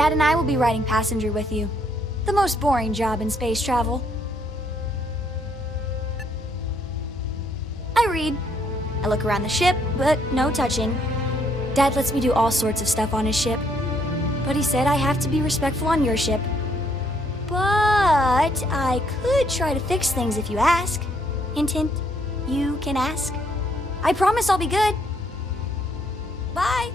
Dad and I will be riding passenger with you. The most boring job in space travel. I read. I look around the ship, but no touching. Dad lets me do all sorts of stuff on his ship. But he said I have to be respectful on your ship. But I could try to fix things if you ask. Hint, hint. You can ask. I promise I'll be good. Bye.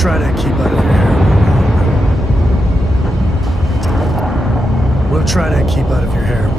try to keep out of your hair. We'll try to keep out of your hair.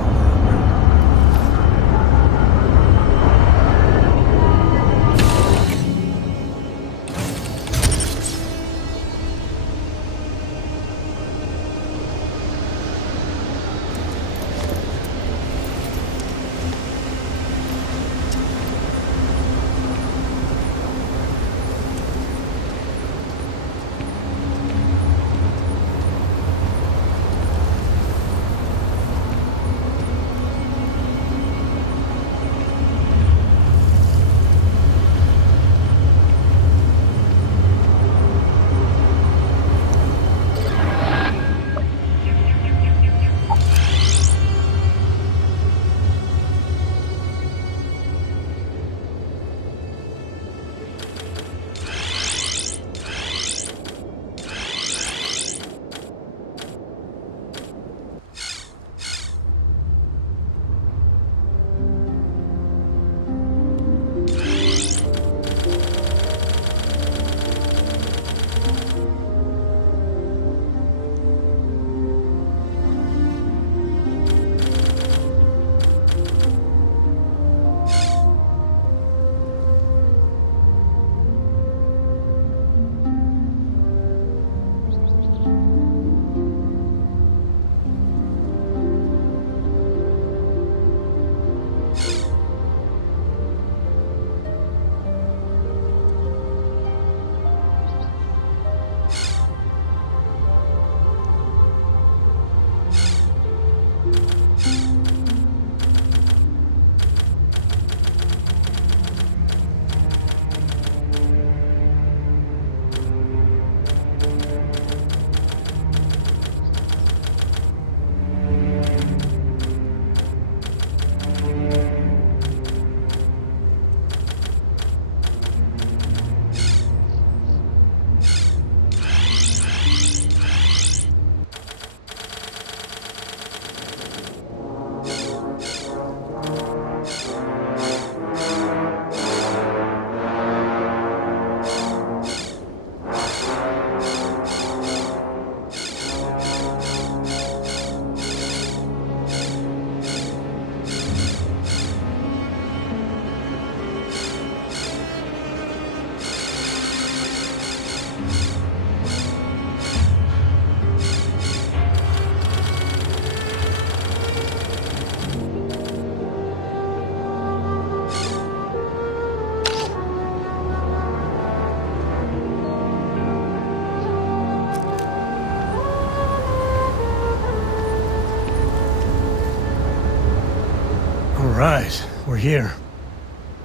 Alright, we're here.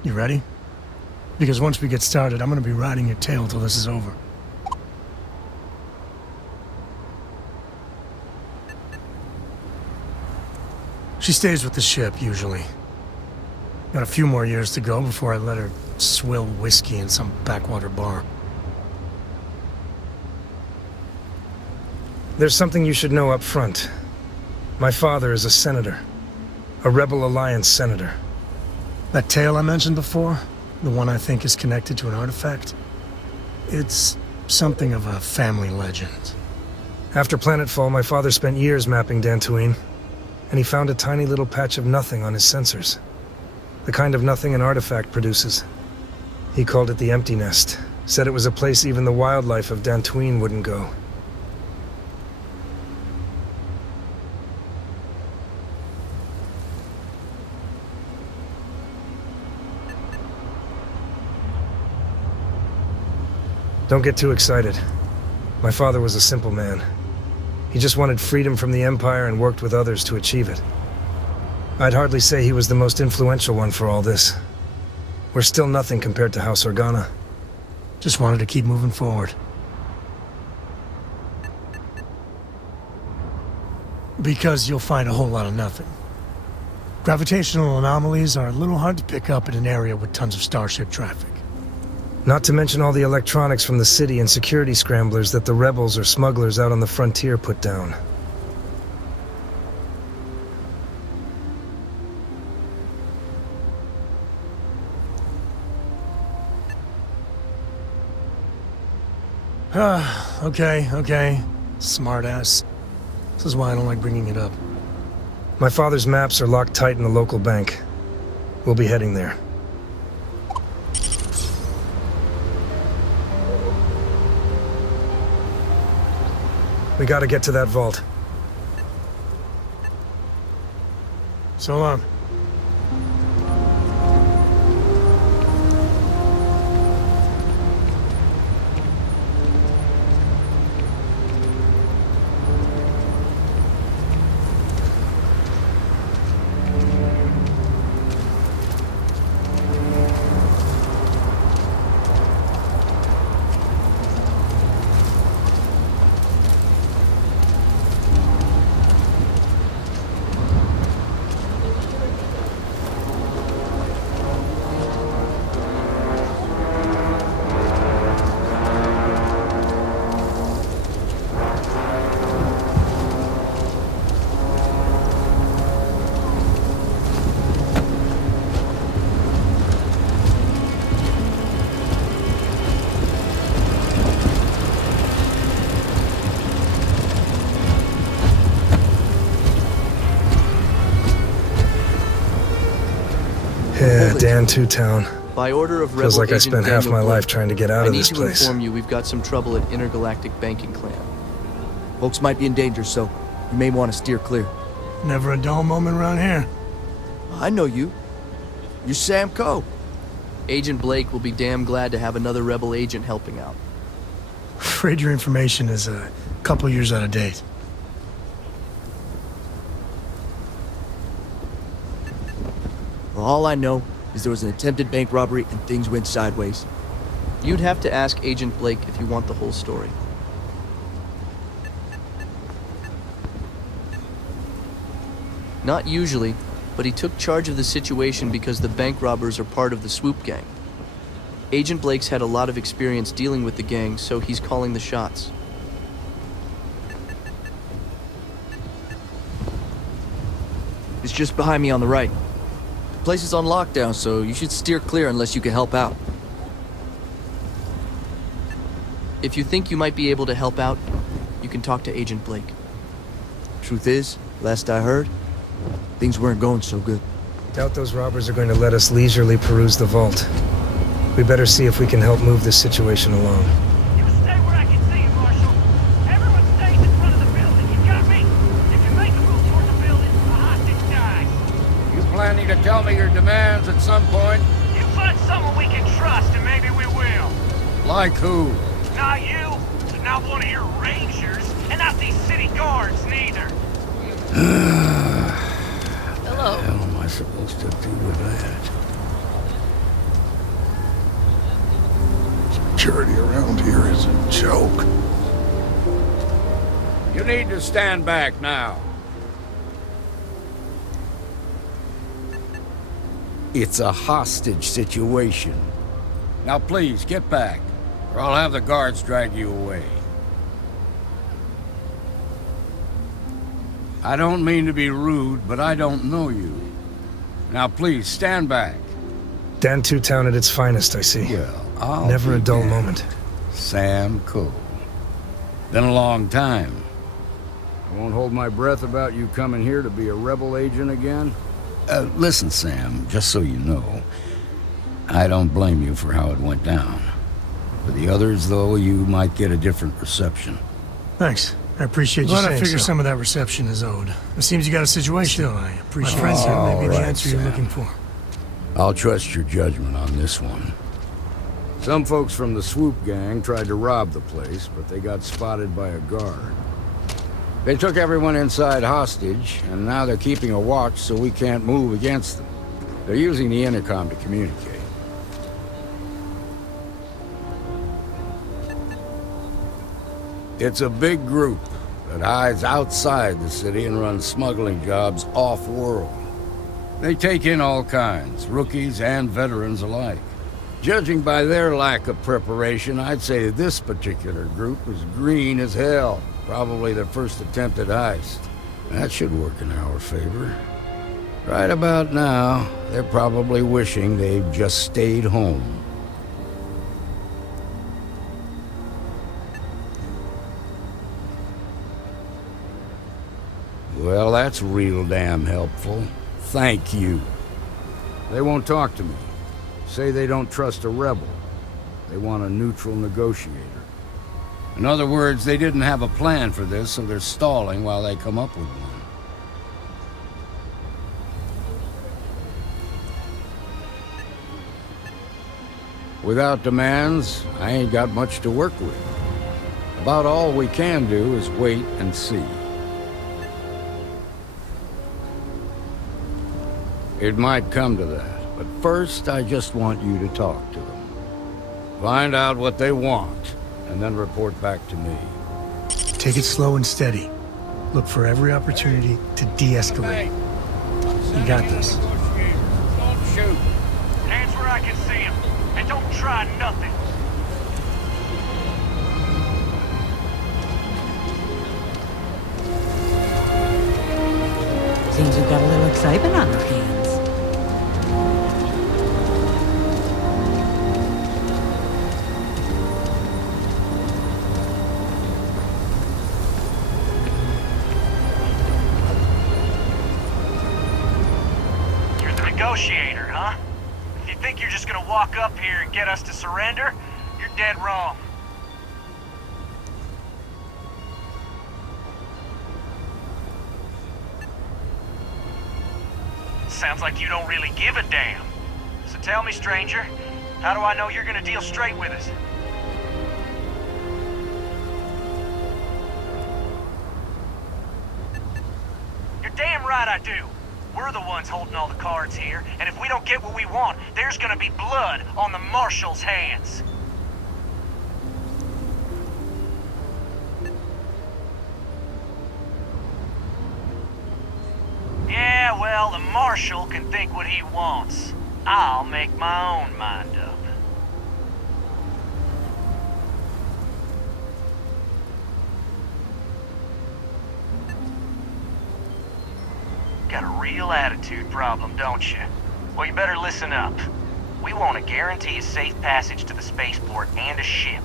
You ready? Because once we get started, I'm gonna be riding your tail till this is over. She stays with the ship, usually. Got a few more years to go before I let her swill whiskey in some backwater bar. There's something you should know up front. My father is a senator. A Rebel Alliance senator. That tale I mentioned before, the one I think is connected to an artifact, it's something of a family legend. After planetfall, my father spent years mapping Dantooine, and he found a tiny little patch of nothing on his sensors. The kind of nothing an artifact produces. He called it the Empty Nest, said it was a place even the wildlife of Dantooine wouldn't go. Don't get too excited. My father was a simple man. He just wanted freedom from the Empire and worked with others to achieve it. I'd hardly say he was the most influential one for all this. We're still nothing compared to House Organa. Just wanted to keep moving forward. Because you'll find a whole lot of nothing. Gravitational anomalies are a little hard to pick up in an area with tons of starship traffic. Not to mention all the electronics from the city and security scramblers that the rebels or smugglers out on the frontier put down. Okay. Smartass. This is why I don't like bringing it up. My father's maps are locked tight in the local bank. We'll be heading there. We gotta get to that vault. So long. Yeah, Dan Two-Town. By order of Rebel Feels like I Agent spent half Daniel my Blake, life trying to get out of this I need place. to inform you we've got some trouble at Intergalactic Banking Clan. Folks might be in danger, so you may want to steer clear. Never a dull moment around here. I know you. You're Sam Coe. Agent Blake will be damn glad to have another Rebel agent helping out. Afraid your information is a couple years out of date. Well, all I know is there was an attempted bank robbery and things went sideways. You'd have to ask Agent Blake if you want the whole story. Not usually, but he took charge of the situation because the bank robbers are part of the Swoop Gang. Agent Blake's had a lot of experience dealing with the gang, so he's calling the shots. It's just behind me on the right. The place is on lockdown, so you should steer clear unless you can help out. If you think you might be able to help out, you can talk to Agent Blake. Truth is, last I heard, things weren't going so good. Doubt those robbers are going to let us leisurely peruse the vault. We better see if we can help move this situation along. You stay where I can see you, Marshal. Everyone stays in front of the building. You got me? If you make a move toward the building, a hostage dies. You planning to tell me your demands at some point? You find someone we can trust, and maybe we will. Like who? Not you, not one of your rangers, and not these city guards, neither. Hello. What the hell am I supposed to do with that? Security around here is a joke. You need to stand back now. It's a hostage situation. Now please, get back, or I'll have the guards drag you away. I don't mean to be rude, but I don't know you. Now please, stand back. Dan Two-Town at its finest, I see. Well, I'll Never a dull begin. moment. Sam Coe. Been a long time. I won't hold my breath about you coming here to be a rebel agent again. Listen, Sam, just so you know, I don't blame you for how it went down. For the others, though, you might get a different reception. Thanks. I appreciate you Glad I saying figure so. Some of that reception is owed. It seems you got a situation. Still, I appreciate friends here may be the All right, answer you're Sam. looking for. I'll trust your judgment on this one. Some folks from the Swoop Gang tried to rob the place, but they got spotted by a guard. They took everyone inside hostage, and now they're keeping a watch so we can't move against them. They're using the intercom to communicate. It's a big group that hides outside the city and runs smuggling jobs off-world. They take in all kinds, rookies and veterans alike. Judging by their lack of preparation, I'd say this particular group is green as hell. Probably their first attempt at heist. That should work in our favor. Right about now, they're probably wishing they'd just stayed home. Well, that's real damn helpful. Thank you. They won't talk to me. Say they don't trust a rebel. They want a neutral negotiator. In other words, they didn't have a plan for this, so they're stalling while they come up with one. Without demands, I ain't got much to work with. About all we can do is wait and see. It might come to that, but first I just want you to talk to them. Find out what they want, and then report back to me. Take it slow and steady. Look for every opportunity to de-escalate. You got this. Don't shoot. Hands where I can see them. And don't try nothing. Seems we've got a little excitement on our hands. You're the negotiator, huh? If you think you're just gonna walk up here and get us to surrender, you're dead wrong. Sounds like you don't really give a damn. So tell me, stranger, how do I know you're gonna deal straight with us? You're damn right I do. We're the ones holding all the cards here, and if we don't get what we want, there's gonna be blood on the Marshal's hands. Yeah, well, the Marshal can think what he wants. I'll make my own mind up. Got a real attitude problem, don't you? Well, you better listen up. We want to guarantee a safe passage to the spaceport and a ship.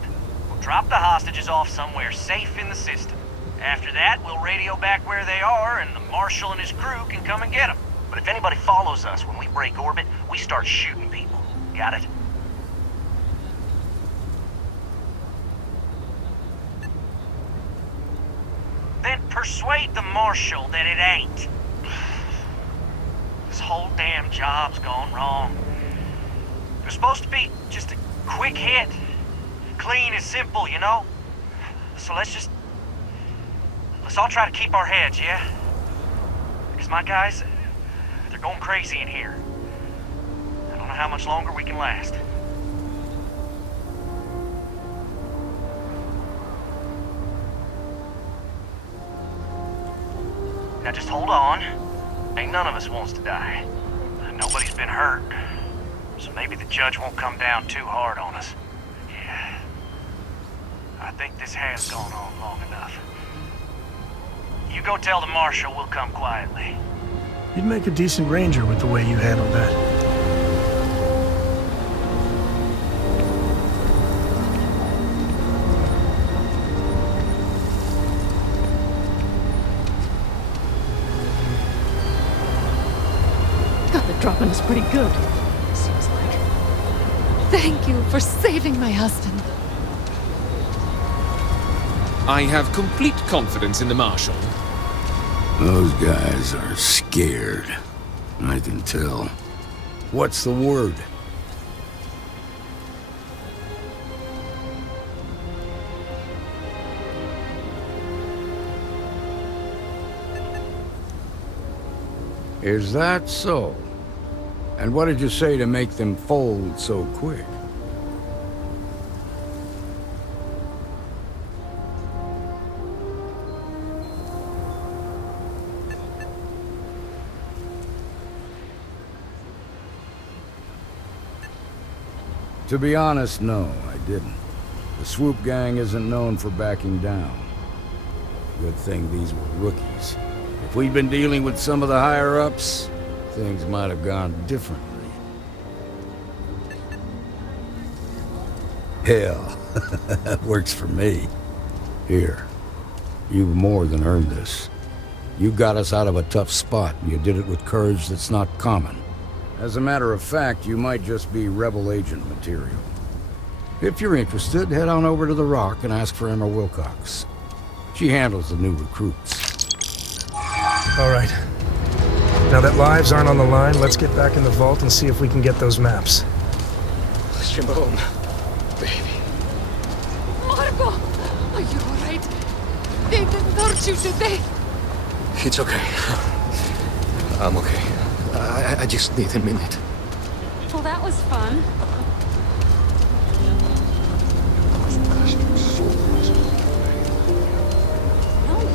We'll drop the hostages off somewhere safe in the system. After that, we'll radio back where they are, and the Marshal and his crew can come and get them. But if anybody follows us when we break orbit, we start shooting people. Got it? Then persuade the Marshal that it ain't. This whole damn job's gone wrong. It was supposed to be just a quick hit. Clean and simple, you know? So let's all try to keep our heads, yeah? Because my guys, they're going crazy in here. I don't know how much longer we can last. Now just hold on. Ain't none of us wants to die. And nobody's been hurt. So maybe the judge won't come down too hard on us. Yeah. I think this has gone on long enough. You go tell the Marshal we'll come quietly. You'd make a decent ranger with the way you handled that. God, they're dropping us pretty good. Seems like. Thank you for saving my husband. I have complete confidence in the Marshal. Those guys are scared. I can tell. What's the word? Is that so? And what did you say to make them fold so quick? To be honest, no, I didn't. The swoop gang isn't known for backing down. Good thing these were rookies. If we'd been dealing with some of the higher-ups, things might have gone differently. Hell, that works for me. Here, you've more than earned this. You got us out of a tough spot, and you did it with courage that's not common. As a matter of fact, you might just be rebel agent material. If you're interested, head on over to the Rock and ask for Emma Wilcox. She handles the new recruits. All right. Now that lives aren't on the line, let's get back in the vault and see if we can get those maps. Shimon, baby. Marco! Are you alright? They didn't hurt you, did they? It's okay. I'm okay. I just need a minute. Well, that was fun.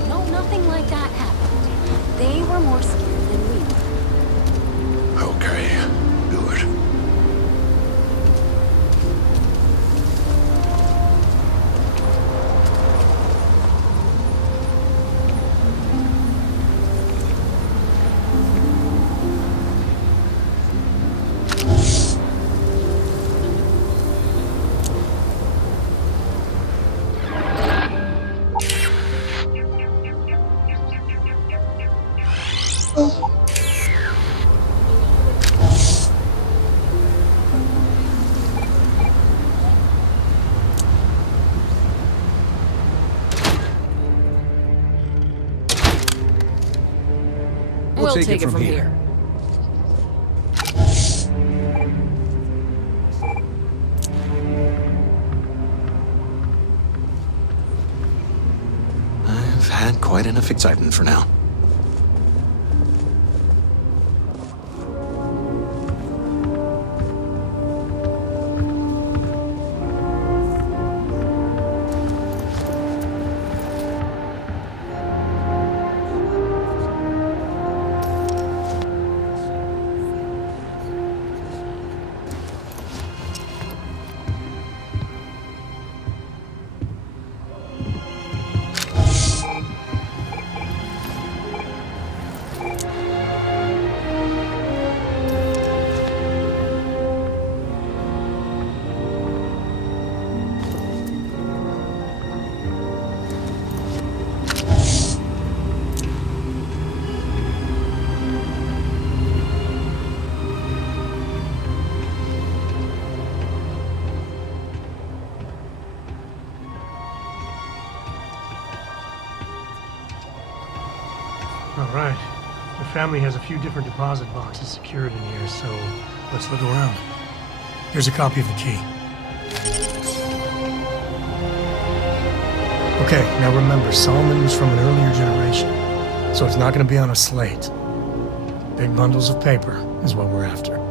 No, nothing like that happened. They were more scared than we were. Okay, good. We'll take it from here. I've had quite enough excitement for now. All right. The family has a few different deposit boxes secured in here, so let's look around. Here's a copy of the key. Okay, now remember, Solomon was from an earlier generation, so it's not going to be on a slate. Big bundles of paper is what we're after.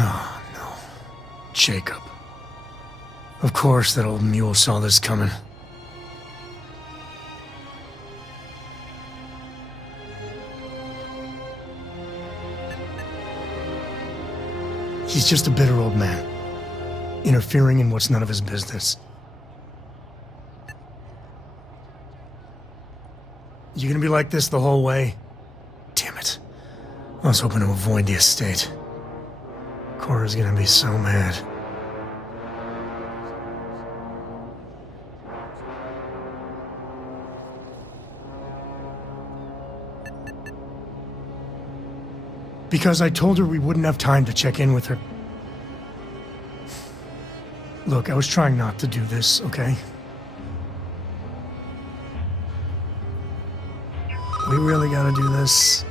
Oh, no. Jacob. Of course that old mule saw this coming. He's just a bitter old man, interfering in what's none of his business. You gonna be like this the whole way? Damn it. I was hoping to avoid the estate. Cora's gonna be so mad. Because I told her we wouldn't have time to check in with her. Look, I was trying not to do this, okay? We really gotta do this.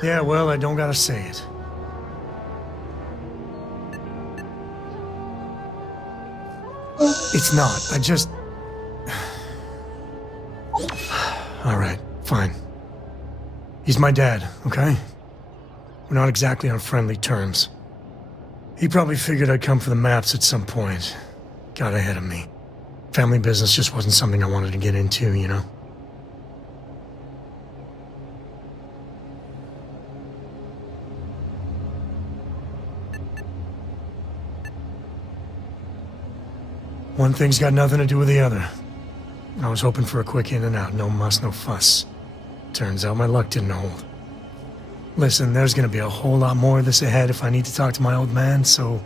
Yeah, well, I don't gotta say it. It's not. I just... Alright, fine. He's my dad, okay? We're not exactly on friendly terms. He probably figured I'd come for the maps at some point. Got ahead of me. Family business just wasn't something I wanted to get into, you know? One thing's got nothing to do with the other. I was hoping for a quick in and out, no muss, no fuss. Turns out my luck didn't hold. Listen, there's gonna be a whole lot more of this ahead if I need to talk to my old man, so...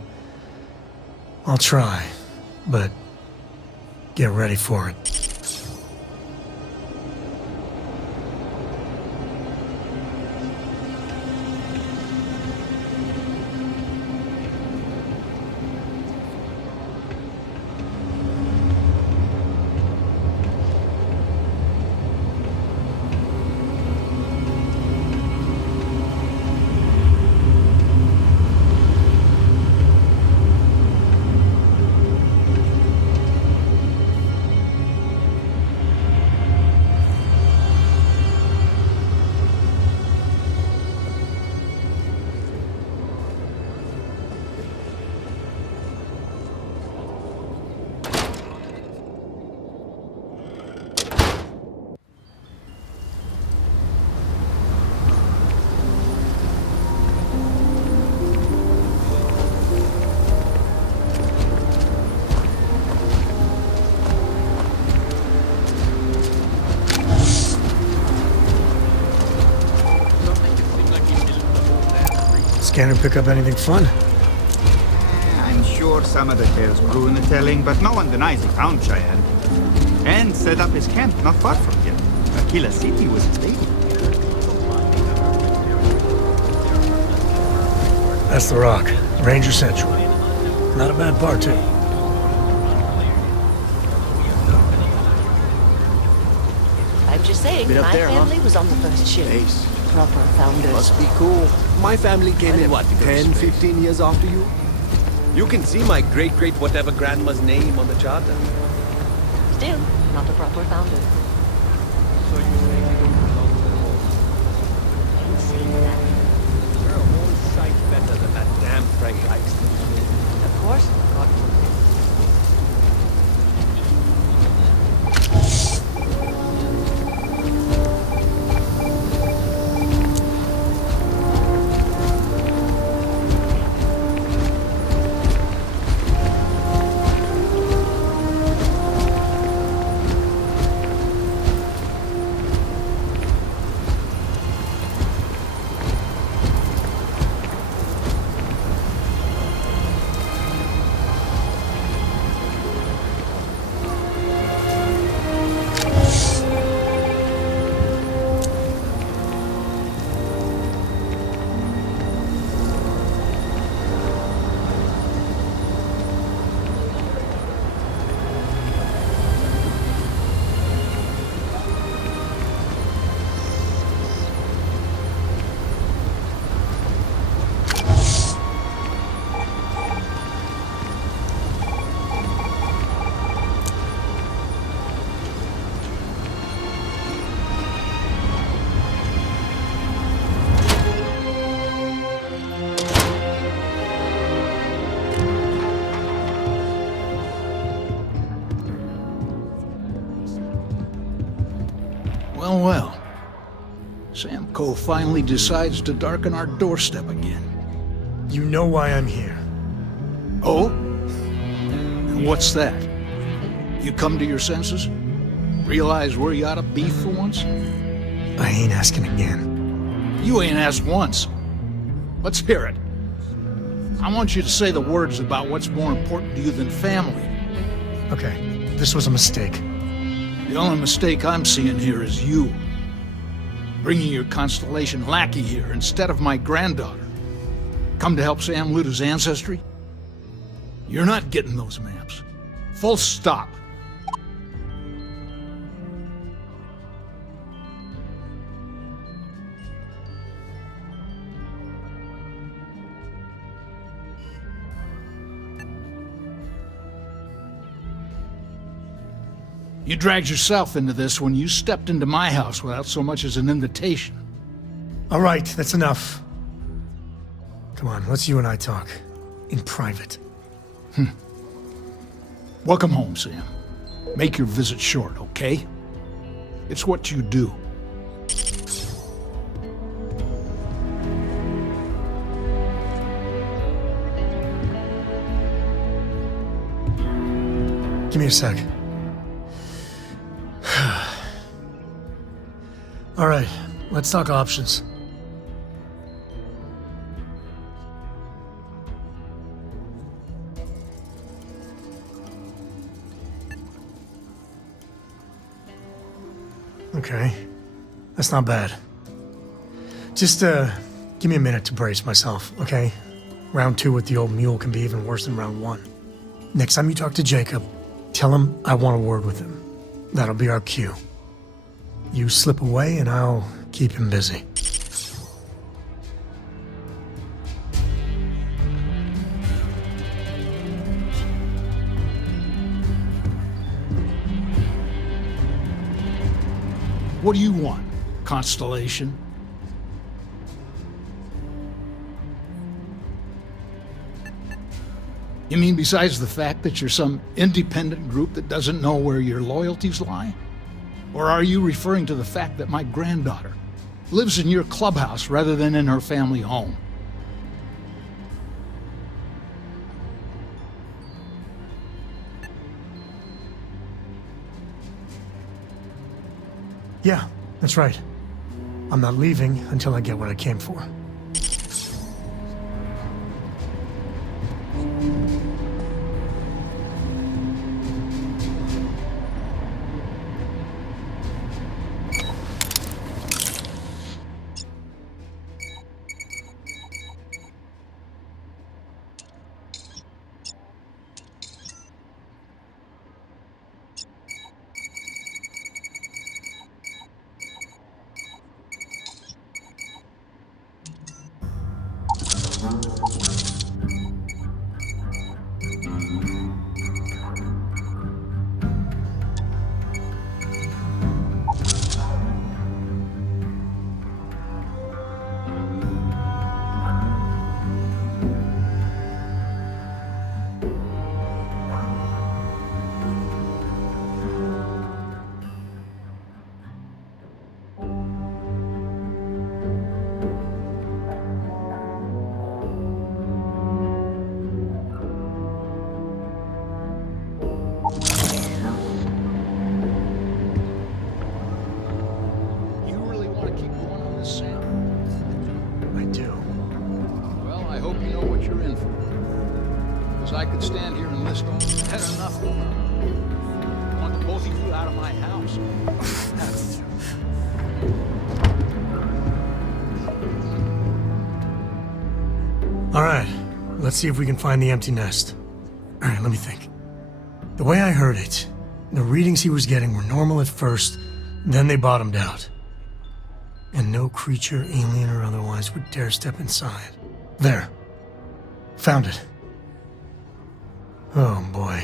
I'll try, but... get ready for it. Scanner pick up anything fun? I'm sure some of the tales Gruen are telling, but no one denies he found Cheyenne. And set up his camp not far from here. Aquila City was his baby. That's the Rock. Ranger Central. Not a bad bar, too. I'm just saying, Been up my there, family was on the first ship. Ace. Proper founders. Must be cool. My family came in, what, 10, 15 years after you? You can see my great-great-whatever grandma's name on the charter. Still, not a proper founder. So you really don't belong to them all. I can see that. You're a whole sight better than that damn Frank Ice. Of course, God forbid. Well. Sam Coe finally decides to darken our doorstep again. You know why I'm here. Oh? And what's that? You come to your senses? Realize where you ought to be for once? I ain't asking again. You ain't asked once. Let's hear it. I want you to say the words about what's more important to you than family. Okay, this was a mistake. The only mistake I'm seeing here is you. Bringing your Constellation lackey here instead of my granddaughter. Come to help Sam loot his ancestry? You're not getting those maps. Full stop. You dragged yourself into this when you stepped into my house without so much as an invitation. All right, that's enough. Come on, let's you and I talk. In private. Welcome home, Sam. Make your visit short, okay? It's what you do. Give me a sec. All right, let's talk options. Okay, that's not bad. Just, give me a minute to brace myself, okay? Round 2 with the old mule can be even worse than round 1. Next time you talk to Jacob, tell him I want a word with him. That'll be our cue. You slip away and I'll keep him busy. What do you want, Constellation? You mean besides the fact that you're some independent group that doesn't know where your loyalties lie? Or are you referring to the fact that my granddaughter lives in your clubhouse rather than in her family home? Yeah, that's right. I'm not leaving until I get what I came for. I could stand here and list all had enough. I want the both of you out of my house. All right, let's see if we can find the empty nest. All right, let me think. The way I heard it, the readings he was getting were normal at first, then they bottomed out. And no creature, alien or otherwise, would dare step inside. There. Found it. Oh boy.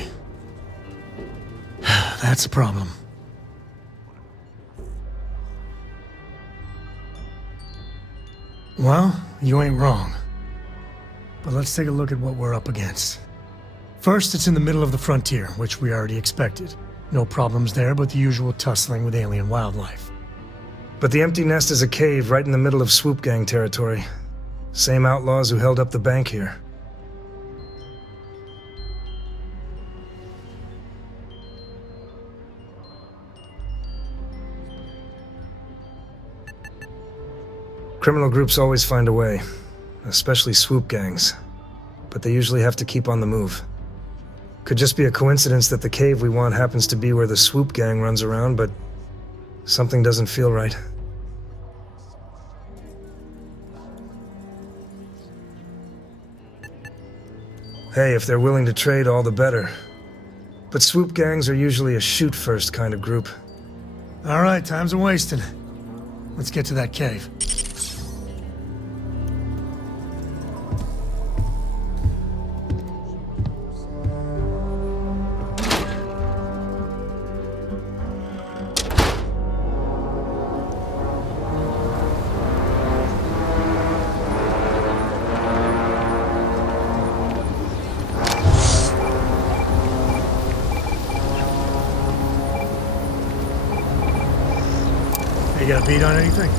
That's a problem. Well, you ain't wrong. But let's take a look at what we're up against. First, it's in the middle of the frontier, which we already expected. No problems there, but the usual tussling with alien wildlife. But the empty nest is a cave right in the middle of Swoop Gang territory. Same outlaws who held up the bank here. Criminal groups always find a way, especially swoop gangs. But they usually have to keep on the move. Could just be a coincidence that the cave we want happens to be where the swoop gang runs around, but something doesn't feel right. Hey, if they're willing to trade, all the better. But swoop gangs are usually a shoot-first kind of group. All right, time's a-wasting. Let's get to that cave. got a beat on anything?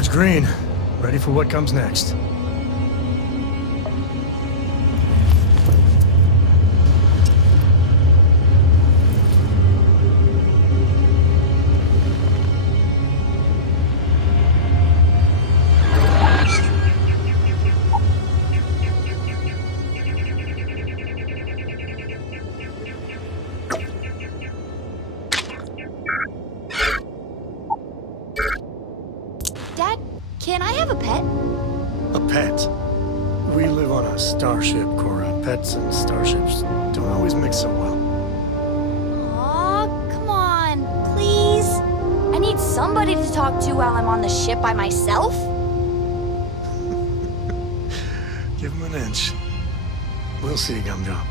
George Green. Ready for what comes next. Dad, can I have a pet? A pet? We live on a starship, Cora. Pets and starships don't always mix so well. Aw, come on, please. I need somebody to talk to while I'm on the ship by myself. Give him an inch. We'll see, Gumdrop.